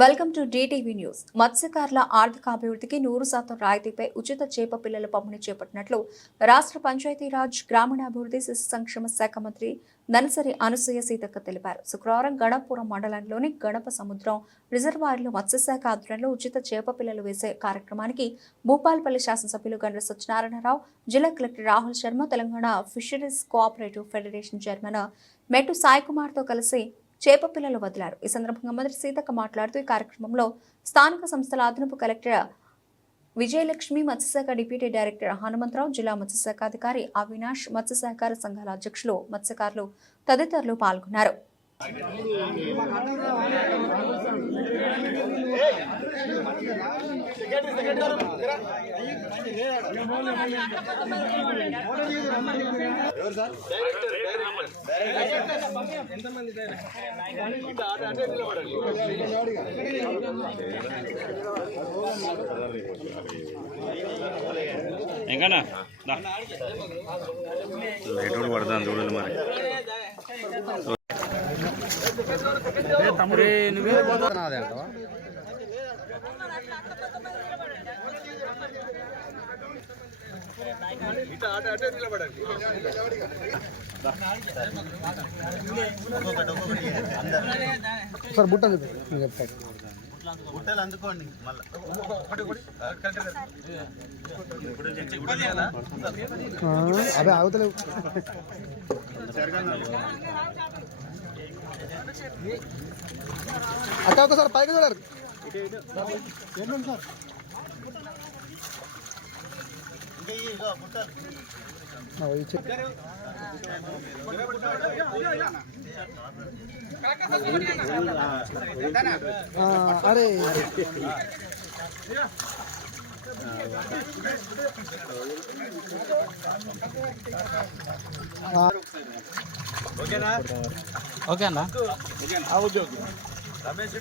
Welcome to DTV news. మత్స్యకారుల ఆర్థికాభివృద్ధికి 100% రాయితీపై ఉచిత చేప పిల్లల పంపిణీ చేపట్టినట్లు రాష్ట్ర పంచాయతీరాజ్ గ్రామీణాభివృద్ధి శిశు సంక్షేమ శాఖ మంత్రి దనసరి అనసూయ సీతక్క తెలిపారు. శుక్రవారం గణపురం మండలంలోని గణప సముద్రం రిజర్వాయర్లో మత్స్యశాఖ ఆధ్వర్యంలో ఉచిత చేప పిల్లలు వేసే కార్యక్రమానికి భూపాలపల్లి శాసనసభ్యులు గండ్ర సత్యనారాయణరావు, జిల్లా collector Rahul Sharma, Telangana fisheries cooperative federation chairman మెట్టు సాయికుమార్తో కలిసి చేప పిల్లలు వదిలారు. ఈ సందర్భంగా మంత్రి సీతక్క మాట్లాడుతూ ఈ కార్యక్రమంలో స్థానిక సంస్థల అదనపు కలెక్టర్ విజయలక్ష్మి, మత్స్యశాఖ డిప్యూటీ డైరెక్టర్ హనుమంతరావు, జిల్లా మత్స్యశాఖ అధికారి అవినాష్, మత్స్య సహకార సంఘాల అధ్యక్షులు, మత్స్యకారులు తదితరులు పాల్గొన్నారు. ఎంకన్నా లైట్ పడతాను చూడాలి మరి. తమ్ముడు నువ్వే పోతున్నాదే అంటవా? సార్ బుట్ట చెప్తాడు. బుట్టలు అందుకోండి అదే ఆగుతలేవు. అక్క ఒకసారి పైకి చూడరు. అరే ఓకేనా? ఓకేనా? రమేష్